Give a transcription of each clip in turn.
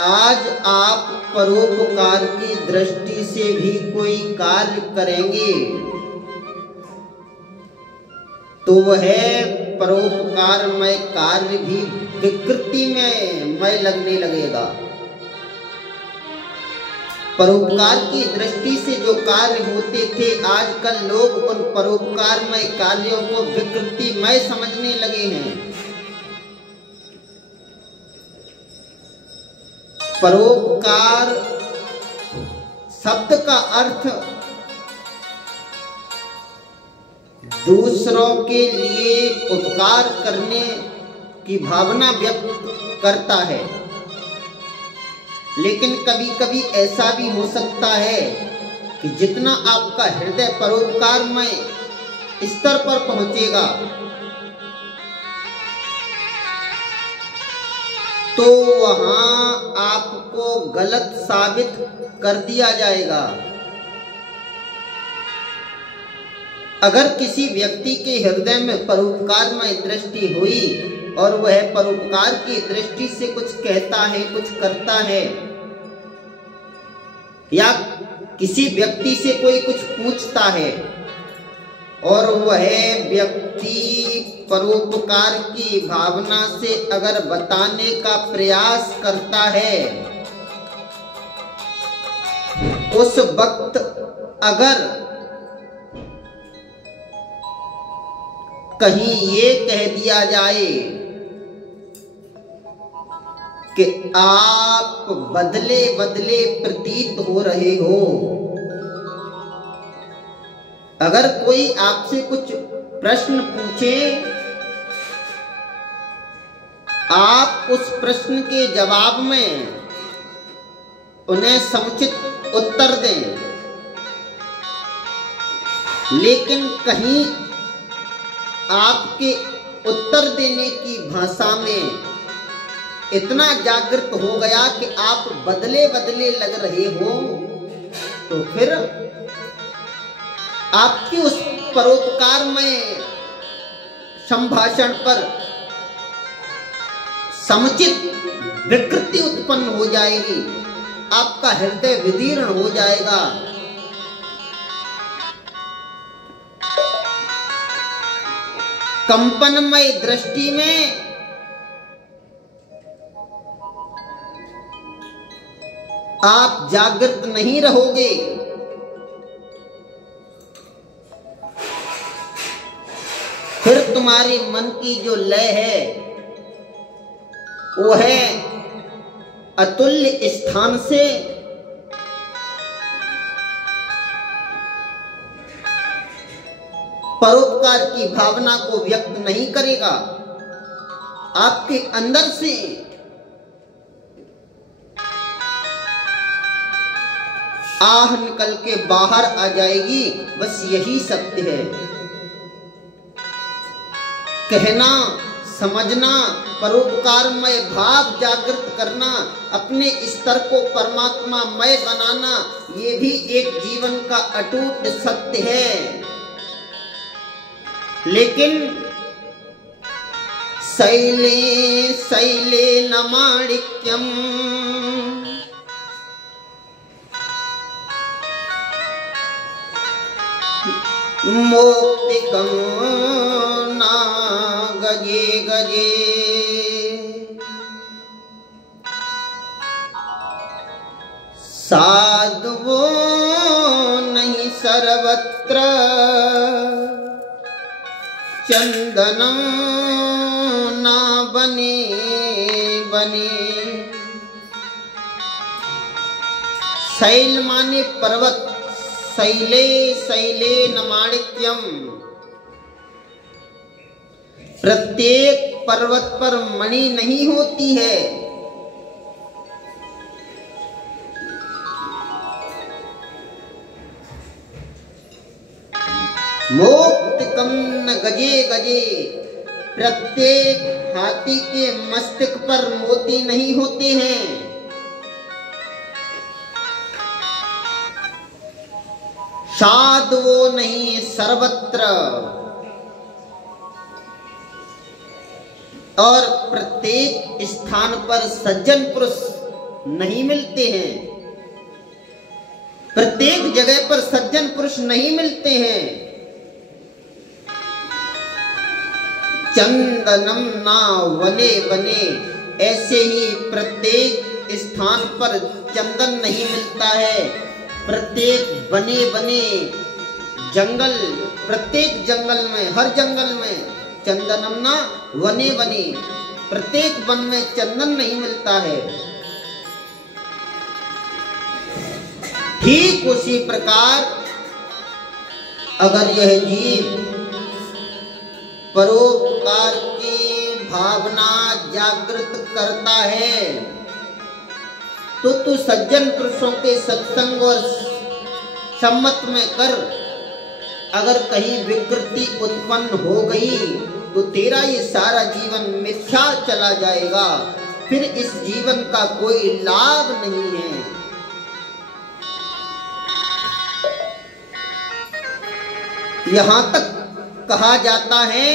आज आप परोपकार की दृष्टि से भी कोई कार्य करेंगे तो वह परोपकारमय कार्य भी विकृति में लगने लगेगा। परोपकार की दृष्टि से जो कार्य होते थे, आजकल लोग उन परोपकारमय कार्यों को विकृतिमय समझने लगे हैं। परोपकार शब्द का अर्थ दूसरों के लिए उपकार करने की भावना व्यक्त करता है, लेकिन कभी कभी ऐसा भी हो सकता है कि जितना आपका हृदय परोपकारमय स्तर पर पहुंचेगा तो वहां आपको गलत साबित कर दिया जाएगा। अगर किसी व्यक्ति के हृदय में परोपकारमय दृष्टि हुई और वह परोपकार की दृष्टि से कुछ कहता है, कुछ करता है, या किसी व्यक्ति से कोई कुछ पूछता है और वह व्यक्ति परोपकार की भावना से अगर बताने का प्रयास करता है, उस वक्त अगर कहीं ये कह दिया जाए कि आप बदले बदले प्रतीत हो रहे हो, अगर कोई आपसे कुछ प्रश्न पूछे, आप उस प्रश्न के जवाब में उन्हें समुचित उत्तर दें, लेकिन कहीं आपके उत्तर देने की भाषा में इतना जागृत हो गया कि आप बदले बदले लग रहे हो, तो फिर आपकी उस परोपकारमय संभाषण पर समुचित विकृति उत्पन्न हो जाएगी, आपका हृदय विदीर्ण हो जाएगा। कंपनमय दृष्टि में आप जागृत नहीं रहोगे। फिर तुम्हारे मन की जो लय है वो है अतुल्य स्थान से परोपकार की भावना को व्यक्त नहीं करेगा। आपके अंदर से आह निकल के बाहर आ जाएगी। बस यही सत्य है। कहना, समझना, परोपकारमय भाव जागृत करना, अपने स्तर को परमात्मामय बनाना, ये भी एक जीवन का अटूट सत्य है। लेकिन शैले शैले न माणिक्यम, मोक्तिकं न गजे गजे, साधवो नहीं सर्वत्र चंदनम ना बने बने। शैल माने पर्वत, शैले शैले न माणिक्यम। प्रत्येक पर्वत पर मणि नहीं होती है। मोक्तिकं न गजे गजे। प्रत्येक हाथी के मस्तक पर मोती नहीं होते हैं। साधवो नहीं सर्वत्र, और प्रत्येक स्थान पर सज्जन पुरुष नहीं मिलते हैं, प्रत्येक जगह पर सज्जन पुरुष नहीं मिलते हैं। चंदनम ना वने बने, ऐसे ही प्रत्येक स्थान पर चंदन नहीं मिलता है। प्रत्येक बने बने जंगल, प्रत्येक जंगल में, हर जंगल में चंदनम ना वने बने, प्रत्येक वन में चंदन नहीं मिलता है। ठीक उसी प्रकार अगर यह जीव परोपकार की भावना जागृत करता है तो तू सज्जन पुरुषों के सत्संग और सम्मत में कर। अगर कहीं विकृति उत्पन्न हो गई तो तेरा ये सारा जीवन मिथ्या चला जाएगा, फिर इस जीवन का कोई लाभ नहीं है। यहां तक कहा जाता है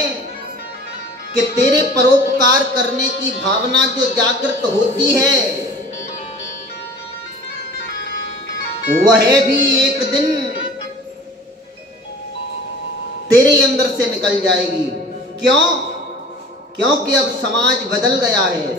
कि तेरे परोपकार करने की भावना जो जागृत होती है वह भी एक दिन तेरे अंदर से निकल जाएगी। क्यों? क्योंकि अब समाज बदल गया है।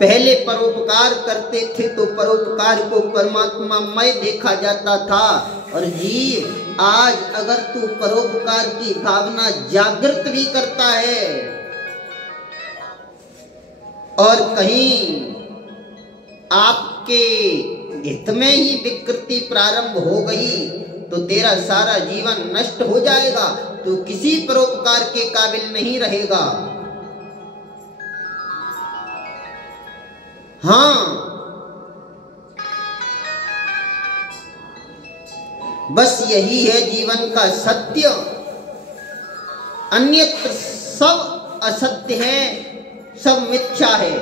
पहले परोपकार करते थे तो परोपकार को परमात्मामय देखा जाता था, और जीव आज अगर तू परोपकार की भावना जागृत भी करता है और कहीं आपके हित में ही विकृति प्रारंभ हो गई तो तेरा सारा जीवन नष्ट हो जाएगा, तो किसी परोपकार के काबिल नहीं रहेगा। हाँ, बस यही है जीवन का सत्य, अन्यत्र सब असत्य है, सब मिथ्या है।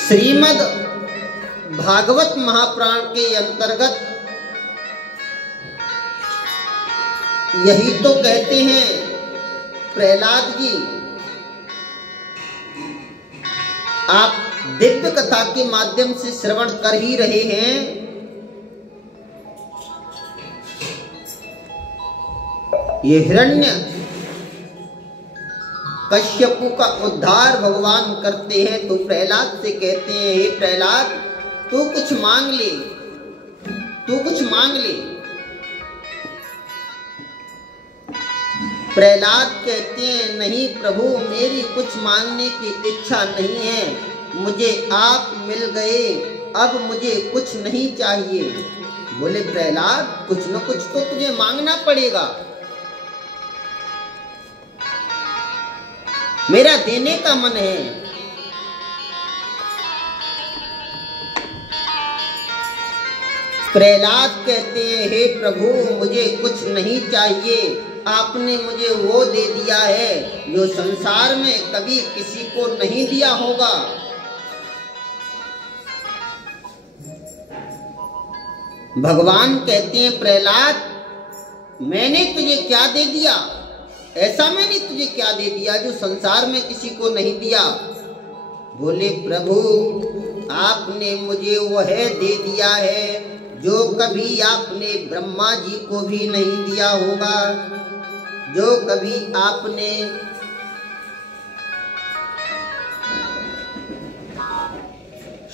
श्रीमद् भागवत महापुराण के अंतर्गत यही तो कहते हैं प्रहलाद जी। आप दिव्य कथा के माध्यम से श्रवण कर ही रहे हैं। ये हिरण्य कश्यपु का उद्धार भगवान करते हैं तो प्रहलाद से कहते हैं, हे प्रहलाद तू कुछ मांग ले, तू कुछ मांग ले। प्रहलाद कहते हैं, नहीं प्रभु, मेरी कुछ मांगने की इच्छा नहीं है, मुझे आप मिल गए, अब मुझे कुछ नहीं चाहिए। बोले प्रहलाद, कुछ न कुछ तो तुझे मांगना पड़ेगा। मेरा देने का मन है। प्रहलाद कहते हैं, हे प्रभु, मुझे कुछ नहीं चाहिए, आपने मुझे वो दे दिया है जो संसार में कभी किसी को नहीं दिया होगा। भगवान कहते हैं, प्रहलाद मैंने तुझे क्या दे दिया? ऐसा मैंने तुझे क्या दे दिया जो संसार में किसी को नहीं दिया? बोले प्रभु, आपने मुझे वह दे दिया है जो कभी आपने ब्रह्मा जी को भी नहीं दिया होगा, जो कभी आपने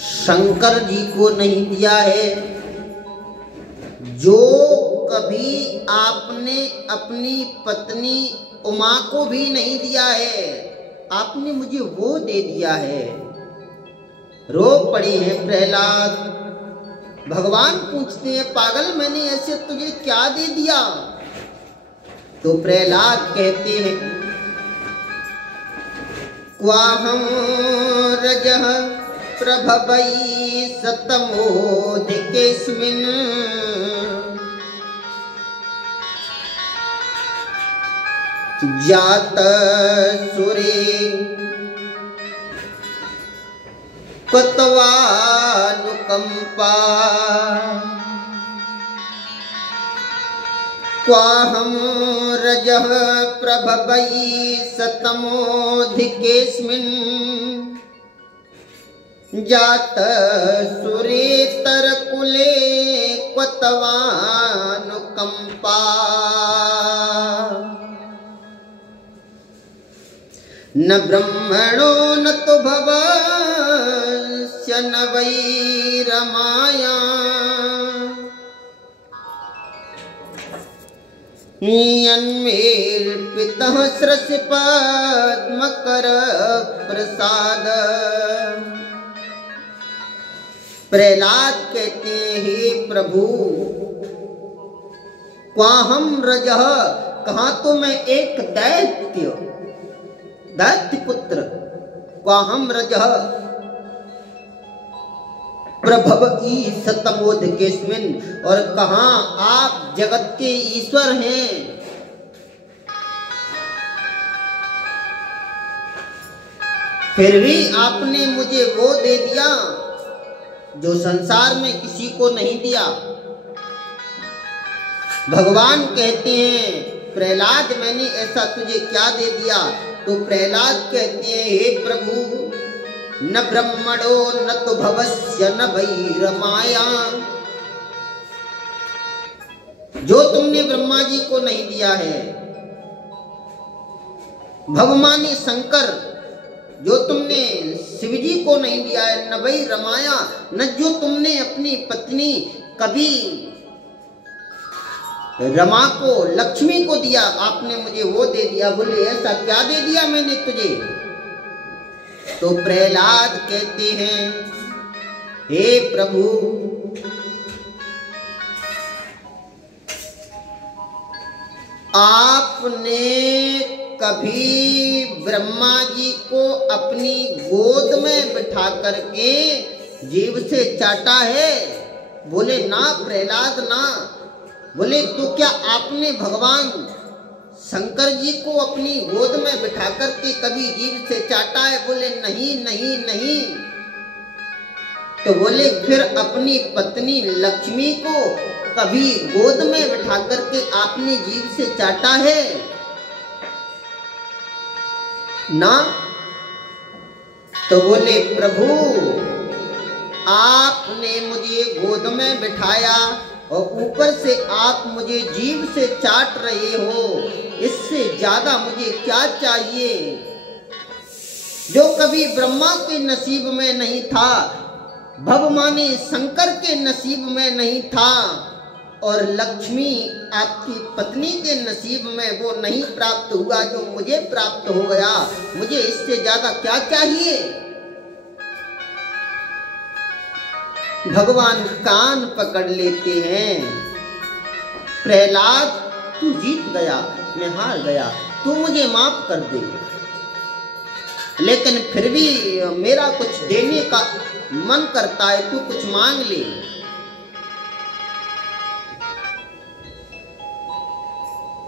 शंकर जी को नहीं दिया है, जो कभी आपने अपनी पत्नी उमा को भी नहीं दिया है, आपने मुझे वो दे दिया है। रो पड़े हैं प्रहलाद। भगवान पूछते हैं, पागल, मैंने ऐसे तुझे क्या दे दिया? तो प्रहलाद कहते हैं, क्वाहं रजः प्रभवै सतमोधिकेस्मिन् जात सुरे कतवानुकंपा क्वाहं रजः प्रभवै सतमोऽधिकेऽस्मिन् जातः सुरेतरकुले क्व तवानुकम्पा। न ब्रह्मणो न तु भवस्य न वै रमाया यन्मेर्पितः सृष्टि पद्मकर प्रसाद। प्रहलाद कहते हैं, हे प्रभु, क्वाहं रजः, कहा तो मैं एक दैत्य पुत्र, क्वाहं रजः प्रभवई सतमोऽधिकेऽस्मिन्, और कहा आप जगत के ईश्वर हैं। फिर भी आपने मुझे वो दे दिया जो संसार में किसी को नहीं दिया। भगवान कहते हैं, प्रहलाद मैंने ऐसा तुझे क्या दे दिया? तो प्रहलाद कहते हैं, हे प्रभु, न ब्रह्मणो न तो भवस्य न वै रमाया, जो तुमने ब्रह्मा जी को नहीं दिया है, भगवानी शंकर, जो तुमने शिव जी को नहीं दिया है, न वै रमाया, न जो तुमने अपनी पत्नी कभी रमा को, लक्ष्मी को दिया, आपने मुझे वो दे दिया। बोले ऐसा क्या दे दिया मैंने तुझे? तो प्रहलाद कहते हैं, हे प्रभु, आपने कभी ब्रह्मा जी को अपनी गोद में बिठा करके जीभ से चाटा है? बोले ना प्रहलाद ना। बोले तो क्या आपने भगवान शंकर जी को अपनी गोद में बिठा करके कभी जीभ से चाटा है? बोले नहीं नहीं नहीं। तो बोले फिर अपनी पत्नी लक्ष्मी को कभी गोद में बिठा करके आपने जीभ से चाटा है? ना। तो बोले प्रभु, आपने मुझे गोद में बिठाया और ऊपर से आप मुझे जीभ से चाट रहे हो, इससे ज्यादा मुझे क्या चाहिए? जो कभी ब्रह्मा के नसीब में नहीं था, भगवानी शंकर के नसीब में नहीं था, और लक्ष्मी आपकी पत्नी के नसीब में वो नहीं प्राप्त हुआ जो मुझे प्राप्त हो गया, मुझे इससे ज्यादा क्या चाहिए? भगवान कान पकड़ लेते हैं, प्रहलाद तू जीत गया, मैं हार गया, तू मुझे माफ कर दे, लेकिन फिर भी मेरा कुछ देने का मन करता है, तू कुछ मांग ले।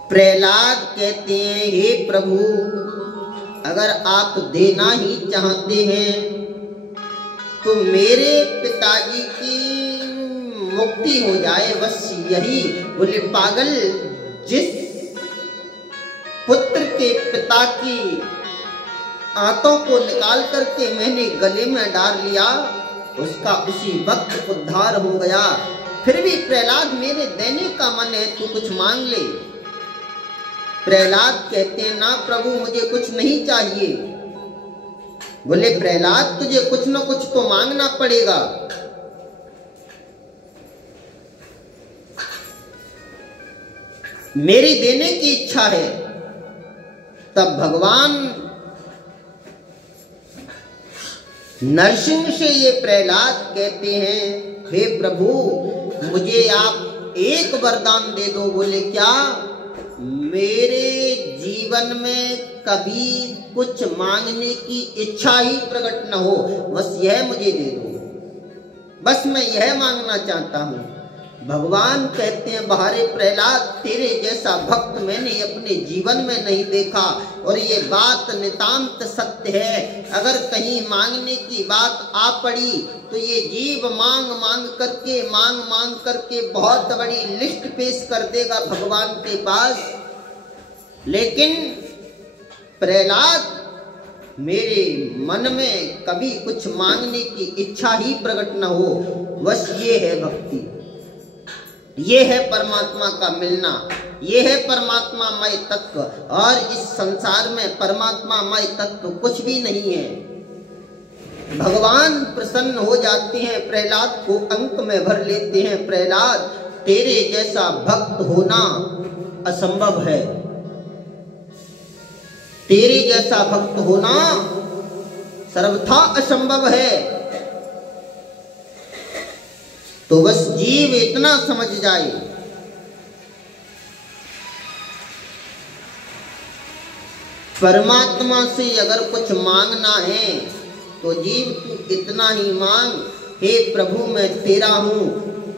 प्रहलाद कहते हैं, हे प्रभु, अगर आप देना ही चाहते हैं तो मेरे पिताजी की मुक्ति हो जाए, बस यही। बोले पागल, जिस पुत्र के पिता की आंतों को निकाल करके मैंने गले में डाल लिया, उसका उसी वक्त उद्धार हो गया। फिर भी प्रहलाद मेरे देने का मन है, तू कुछ मांग ले। प्रहलाद कहते हैं, ना प्रभु, मुझे कुछ नहीं चाहिए। बोले प्रहलाद, तुझे कुछ न कुछ तो मांगना पड़ेगा। मेरी देने की इच्छा है। तब भगवान नरसिंह से ये प्रहलाद कहते हैं, हे प्रभु, मुझे आप एक वरदान दे दो। बोले क्या? मेरे जीवन में कभी कुछ मांगने की इच्छा ही प्रकट न हो, बस यह मुझे दे दो, बस मैं यह मांगना चाहता हूं। भगवान कहते हैं बाहरे प्रहलाद, तेरे जैसा भक्त मैंने अपने जीवन में नहीं देखा। और ये बात नितांत सत्य है। अगर कहीं मांगने की बात आ पड़ी तो ये जीव मांग मांग करके बहुत बड़ी लिस्ट पेश कर देगा भगवान के पास। लेकिन प्रहलाद, मेरे मन में कभी कुछ मांगने की इच्छा ही प्रकट न हो। बस ये है भक्ति, ये है परमात्मा का मिलना, ये है परमात्मामय तत्व। और इस संसार में परमात्मामय तत्व कुछ भी नहीं है। भगवान प्रसन्न हो जाते हैं, प्रहलाद को अंक में भर लेते हैं। प्रहलाद, तेरे जैसा भक्त होना असंभव है, तेरे जैसा भक्त होना सर्वथा असंभव है। तो बस जीव इतना समझ जाए, परमात्मा से अगर कुछ मांगना है तो जीव तू इतना ही मांग, हे प्रभु मैं तेरा हूँ,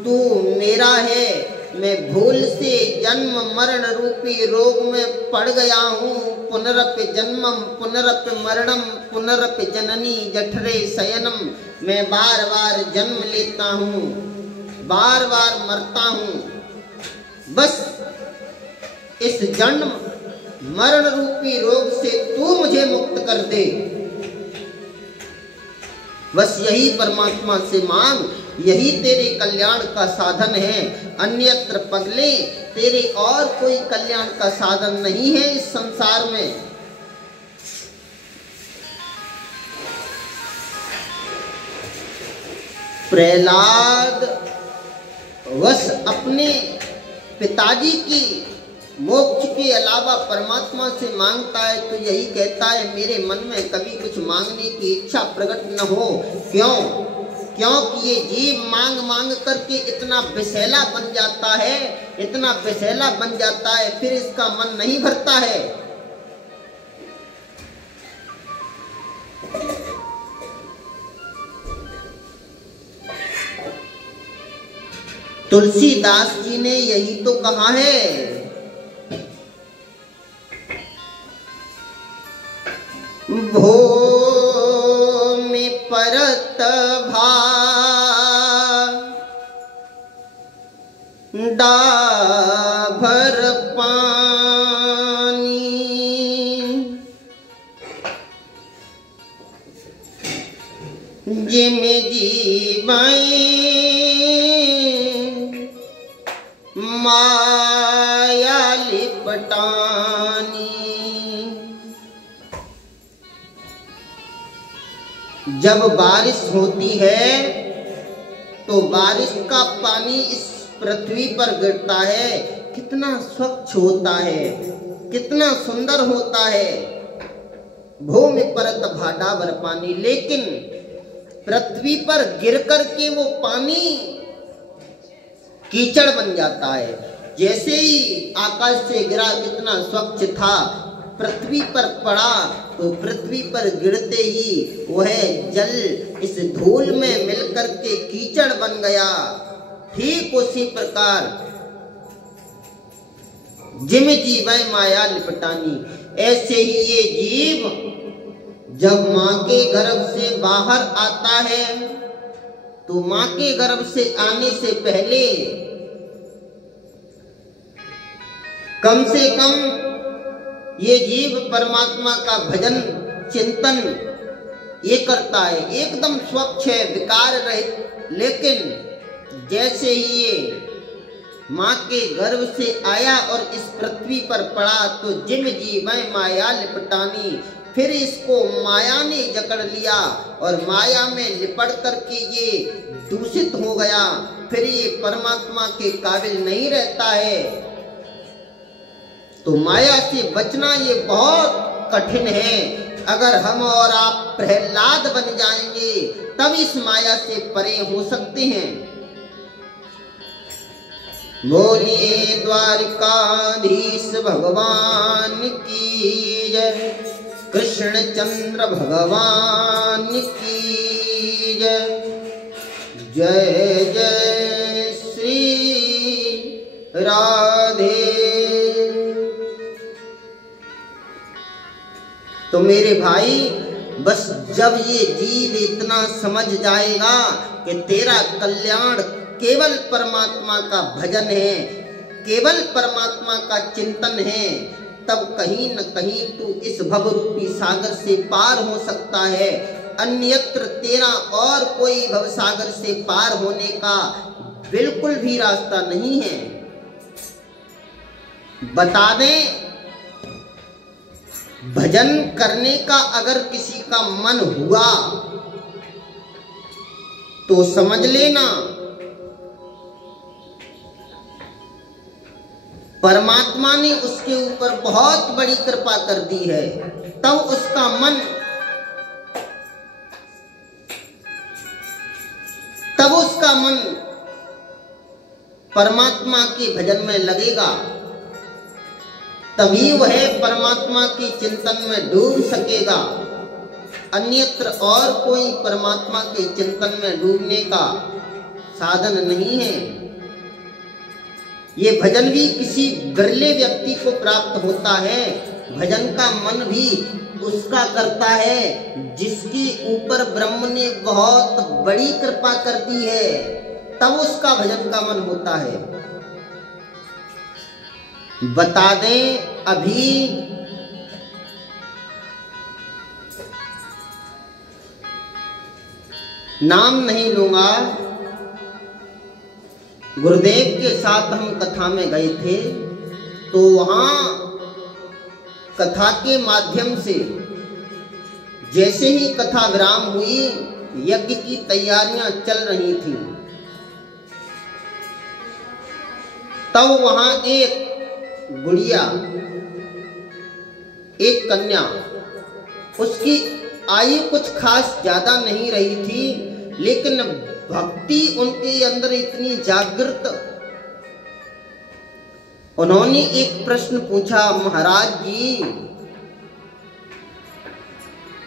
तू मेरा है। मैं भूल से जन्म मरण रूपी रोग में पड़ गया हूँ। पुनरपि जन्मम पुनरपि मरणम पुनरपि जननी जठरे शयनम। मैं बार बार जन्म लेता हूँ, बार बार मरता हूँ। बस इस जन्म मरण रूपी रोग से तू मुझे मुक्त कर दे। बस यही परमात्मा से मांग, यही तेरे कल्याण का साधन है। अन्यत्र पगले तेरे और कोई कल्याण का साधन नहीं है इस संसार में। प्रहलाद बस अपने पिताजी की मोक्ष के अलावा परमात्मा से मांगता है तो यही कहता है, मेरे मन में कभी कुछ मांगने की इच्छा प्रकट न हो। क्यों? क्योंकि ये जीव मांग मांग करके इतना विषैला बन जाता है, इतना विषैला बन जाता है, फिर इसका मन नहीं भरता है। तुलसीदास जी ने यही तो कहा है, भूमि परत डाभर पानी, जिम जीवाई माया लिपटानी। जब बारिश होती है तो बारिश का पानी इस पृथ्वी पर गिरता है, कितना स्वच्छ होता है, कितना सुंदर होता है। भूमि परत भाडावर पानी, लेकिन पृथ्वी पर गिर कर के वो पानी कीचड़ बन जाता है। जैसे ही आकाश से गिरा कितना स्वच्छ था, पृथ्वी पर पड़ा तो पृथ्वी पर गिरते ही वह जल इस धूल में मिलकर के कीचड़ बन गया। ठीक उसी प्रकार जिम जीवै माया लिपटानी, ऐसे ही ये जीव जब माँ के गर्भ से बाहर आता है तो माँ के गर्भ से आने से पहले कम से कम ये जीव परमात्मा का भजन चिंतन ये करता है, एकदम स्वच्छ है, विकार रहित। लेकिन जैसे ही ये माँ के गर्भ से आया और इस पृथ्वी पर पड़ा तो जिम जीवै माया लिपटानी, फिर इसको माया ने जकड़ लिया और माया में लिपट करके ये दूषित हो गया। फिर ये परमात्मा के काबिल नहीं रहता है। तो माया से बचना ये बहुत कठिन है। अगर हम और आप प्रहलाद बन जाएंगे तब इस माया से परे हो सकते हैं। बोलिए द्वारिकाधीश भगवान की जय, कृष्ण चंद्र भगवान की जय। जय जय श्री राधे। तो मेरे भाई, बस जब ये जीव इतना समझ जाएगा कि तेरा कल्याण केवल परमात्मा का भजन है, केवल परमात्मा का चिंतन है, तब कहीं न कहीं तू इस भवरूपी सागर से पार हो सकता है। अन्यत्र तेरा और कोई भवसागर से पार होने का बिल्कुल भी रास्ता नहीं है। बता दें, भजन करने का अगर किसी का मन हुआ तो समझ लेना परमात्मा ने उसके ऊपर बहुत बड़ी कृपा कर दी है। तब उसका मन परमात्मा के भजन में लगेगा, तभी वह परमात्मा के चिंतन में डूब सकेगा। अन्यत्र और कोई परमात्मा के चिंतन में डूबने का साधन नहीं है। ये भजन भी किसी बिरले व्यक्ति को प्राप्त होता है। भजन का मन भी उसका करता है जिसके ऊपर ब्रह्म ने बहुत बड़ी कृपा कर दी है, तब उसका भजन का मन होता है। बता दें, अभी नाम नहीं लूंगा, गुरुदेव के साथ हम कथा में गए थे, तो वहां कथा के माध्यम से जैसे ही कथा विराम हुई, यज्ञ की तैयारियां चल रही थी, तब वहां एक गुड़िया, एक कन्या, उसकी आयु कुछ खास ज्यादा नहीं रही थी, लेकिन भक्ति उनके अंदर इतनी जागृत। उन्होंने एक प्रश्न पूछा, महाराज जी,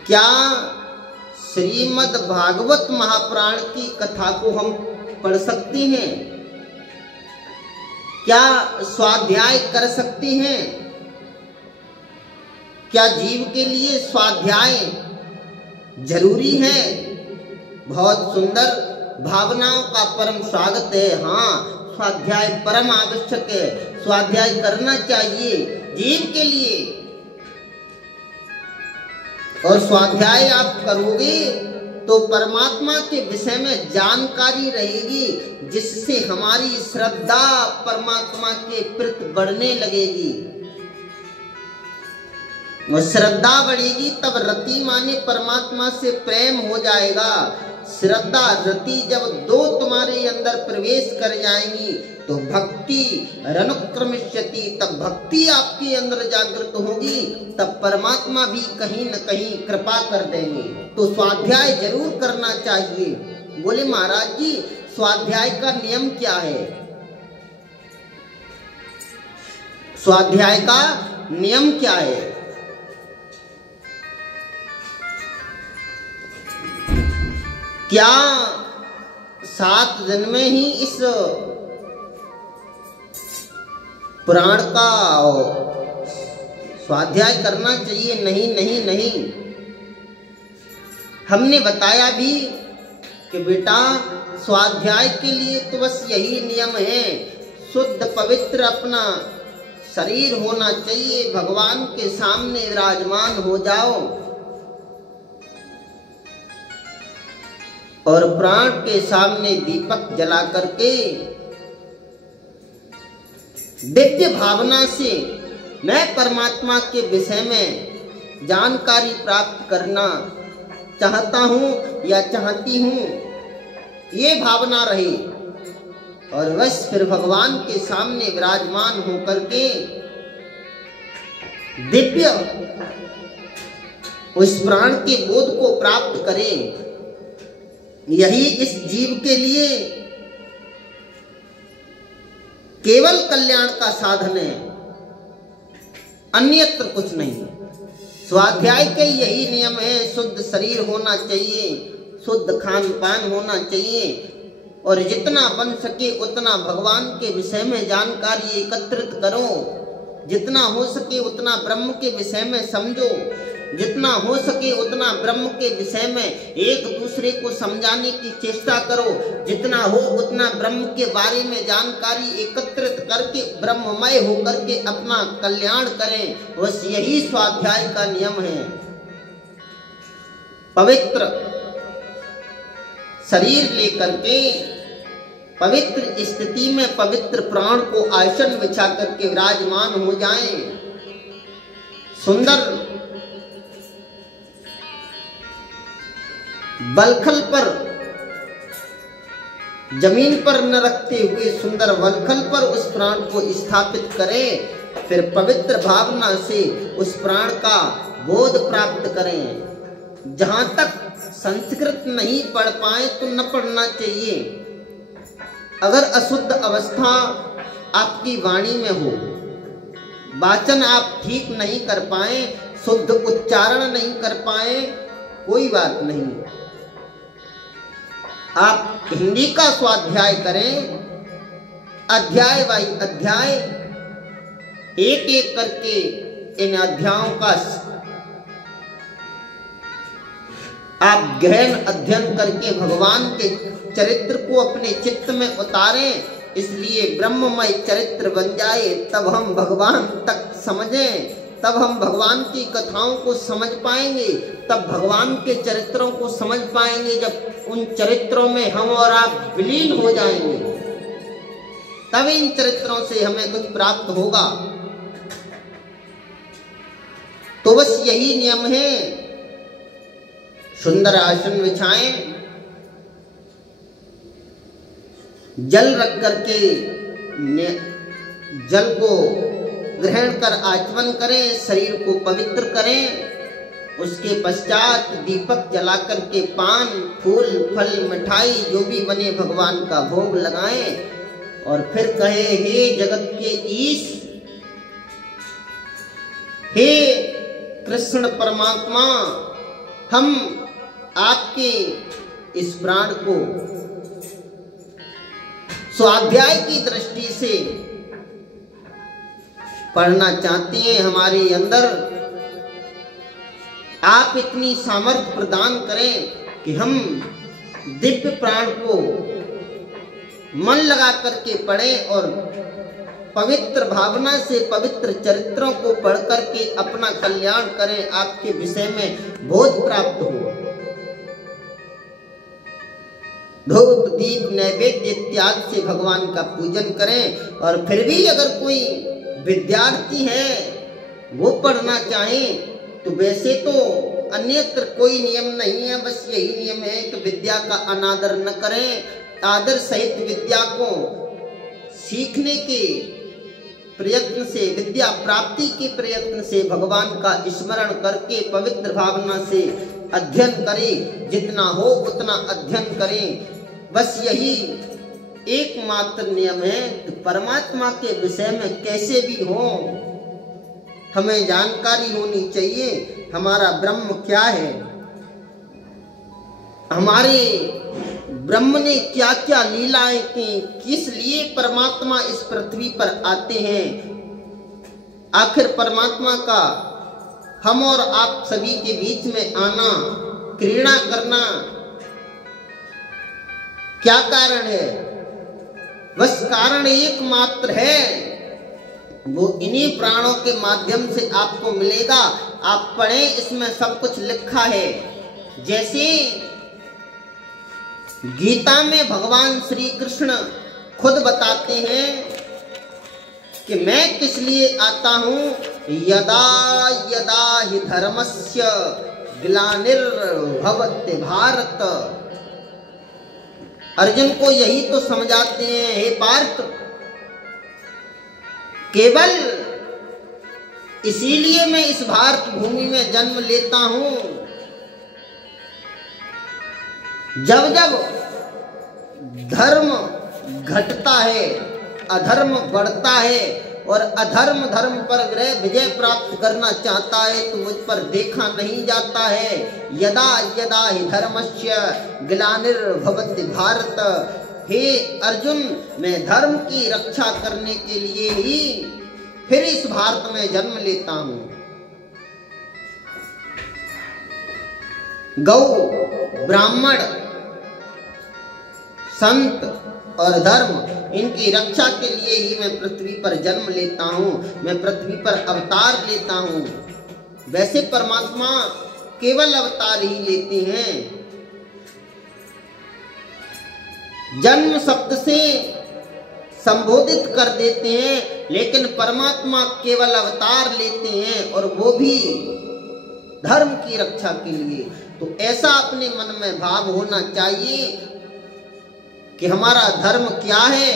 क्या श्रीमद् भागवत महापुराण की कथा को हम पढ़ सकते हैं? क्या स्वाध्याय कर सकते हैं? क्या जीव के लिए स्वाध्याय जरूरी है? बहुत सुंदर, भावनाओं का परम स्वागत है। हाँ, स्वाध्याय परम आवश्यक है, स्वाध्याय करना चाहिए जीव के लिए। और स्वाध्याय आप करोगे तो परमात्मा के विषय में जानकारी रहेगी, जिससे हमारी श्रद्धा परमात्मा के प्रति बढ़ने लगेगी। वो श्रद्धा बढ़ेगी तब रति माने परमात्मा से प्रेम हो जाएगा। श्रद्धा रति जब दो तुम्हारे अंदर प्रवेश कर जाएंगी तो भक्ति रनुक्रमिष्यति, तब भक्ति आपके अंदर जागृत होगी, तब परमात्मा भी कहीं न कहीं कृपा कर देंगे। तो स्वाध्याय जरूर करना चाहिए। बोले महाराज जी, स्वाध्याय का नियम क्या है? स्वाध्याय का नियम क्या है? क्या 7 दिन में ही इस पुराण का स्वाध्याय करना चाहिए? नहीं नहीं नहीं। हमने बताया भी कि बेटा, स्वाध्याय के लिए तो बस यही नियम है, शुद्ध पवित्र अपना शरीर होना चाहिए, भगवान के सामने विराजमान हो जाओ और प्राण के सामने दीपक जला करके दिव्य भावना से मैं परमात्मा के विषय में जानकारी प्राप्त करना चाहता हूँ या चाहती हूँ, ये भावना रही। और बस फिर भगवान के सामने विराजमान होकर के दिव्य उस प्राण के बोध को प्राप्त करें। यही इस जीव के लिए केवल कल्याण का साधन है, अन्यत्र कुछ नहीं। स्वाध्याय के यही नियम है, शुद्ध शरीर होना चाहिए, शुद्ध खान पान होना चाहिए, और जितना बन सके उतना भगवान के विषय में जानकारी एकत्रित करो, जितना हो सके उतना ब्रह्म के विषय में समझो, जितना हो सके उतना ब्रह्म के विषय में एक दूसरे को समझाने की चेष्टा करो, जितना हो उतना ब्रह्म के बारे में जानकारी एकत्रित करके ब्रह्ममय होकर के अपना कल्याण करें। बस यही स्वाध्याय का नियम है। पवित्र शरीर लेकर के पवित्र स्थिति में पवित्र प्राण को आसन बिछा करके विराजमान हो जाएं। सुंदर बलखल पर, जमीन पर न रखते हुए सुंदर बलखल पर उस प्राण को स्थापित करें। फिर पवित्र भावना से उस प्राण का बोध प्राप्त करें। जहां तक संस्कृत नहीं पढ़ पाए तो न पढ़ना चाहिए। अगर अशुद्ध अवस्था आपकी वाणी में हो, वाचन आप ठीक नहीं कर पाए, शुद्ध उच्चारण नहीं कर पाए, कोई बात नहीं, आप हिंदी का स्वाध्याय करें। अध्याय बाई अध्याय एक एक करके इन अध्यायों का आप गहन अध्ययन करके भगवान के चरित्र को अपने चित्त में उतारें। इसलिए ब्रह्ममय चरित्र बन जाए, तब हम भगवान तक समझें, तब हम भगवान की कथाओं को समझ पाएंगे, तब भगवान के चरित्रों को समझ पाएंगे। जब उन चरित्रों में हम और आप विलीन हो जाएंगे, तब इन चरित्रों से हमें कुछ प्राप्त होगा। तो बस यही नियम है। सुंदर आसन बिछाएं, जल रख करके जल को ग्रहण कर आचमन करें, शरीर को पवित्र करें। उसके पश्चात दीपक जला करके पान, फूल, फल, मिठाई जो भी बने भगवान का भोग लगाएं और फिर कहे, हे जगत के ईश, हे कृष्ण परमात्मा, हम आपके इस प्राण को स्वाध्याय की दृष्टि से पढ़ना चाहते हैं। हमारे अंदर आप इतनी सामर्थ्य प्रदान करें कि हम दिव्य प्राण को मन लगा करके पढ़ें और पवित्र भावना से पवित्र चरित्रों को पढ़ करके अपना कल्याण करें, आपके विषय में बोध प्राप्त हो। धूप, दीप, नैवेद्य इत्यादि से भगवान का पूजन करें। और फिर भी अगर कोई विद्यार्थी है वो पढ़ना चाहे तो वैसे तो अन्यत्र कोई नियम नहीं है, बस यही नियम है कि विद्या का अनादर न करें। आदर सहित विद्या को सीखने के प्रयत्न से, विद्या प्राप्ति के प्रयत्न से भगवान का स्मरण करके पवित्र भावना से अध्ययन करें। जितना हो उतना अध्ययन करें। बस यही एकमात्र नियम है कि परमात्मा के विषय में कैसे भी हो हमें जानकारी होनी चाहिए। हमारा ब्रह्म क्या है, हमारे ब्रह्म ने क्या क्या लीलाएं की, किस लिए परमात्मा इस पृथ्वी पर आते हैं। आखिर परमात्मा का हम और आप सभी के बीच में आना, क्रीड़ा करना क्या कारण है? बस कारण एकमात्र है, वो इन्हीं प्राणों के माध्यम से आपको मिलेगा। आप पढ़ें, इसमें सब कुछ लिखा है। जैसे गीता में भगवान श्री कृष्ण खुद बताते हैं कि मैं किस लिए आता हूं। यदा यदा हि धर्मस्य ग्लानिर्भवति भारत। अर्जुन को यही तो समझाते हैं, हे पार्थ, केवल इसीलिए मैं इस भारत भूमि में जन्म लेता हूं। जब जब धर्म घटता है, अधर्म बढ़ता है और अधर्म धर्म पर विजय प्राप्त करना चाहता है तो मुझ पर देखा नहीं जाता है। यदा यदा हि धर्मस्य ग्लानिर्भवति भारत। हे अर्जुन, मैं धर्म की रक्षा करने के लिए ही फिर इस भारत में जन्म लेता हूं। गौ, ब्राह्मण, संत और धर्म, इनकी रक्षा के लिए ही मैं पृथ्वी पर जन्म लेता हूं, मैं पृथ्वी पर अवतार लेता हूं। वैसे परमात्मा केवल अवतार ही लेते हैं। जन्म शब्द से संबोधित कर देते हैं, लेकिन परमात्मा केवल अवतार लेते हैं, और वो भी धर्म की रक्षा के लिए। तो ऐसा अपने मन में भाव होना चाहिए कि हमारा धर्म क्या है,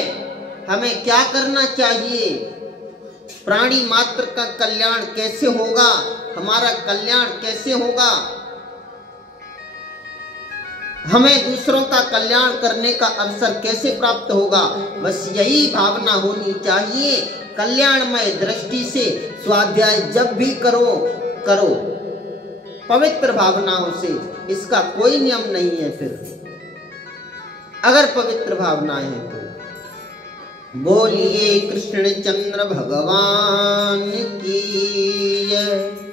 हमें क्या करना चाहिए, प्राणी मात्र का कल्याण कैसे होगा, हमारा कल्याण कैसे होगा, हमें दूसरों का कल्याण करने का अवसर कैसे प्राप्त होगा। बस यही भावना होनी चाहिए। कल्याणमय दृष्टि से स्वाध्याय जब भी करो पवित्र भावनाओं से। इसका कोई नियम नहीं है। फिर अगर पवित्र भावनाएं हैं तो बोलिए कृष्ण चंद्र भगवान की जय।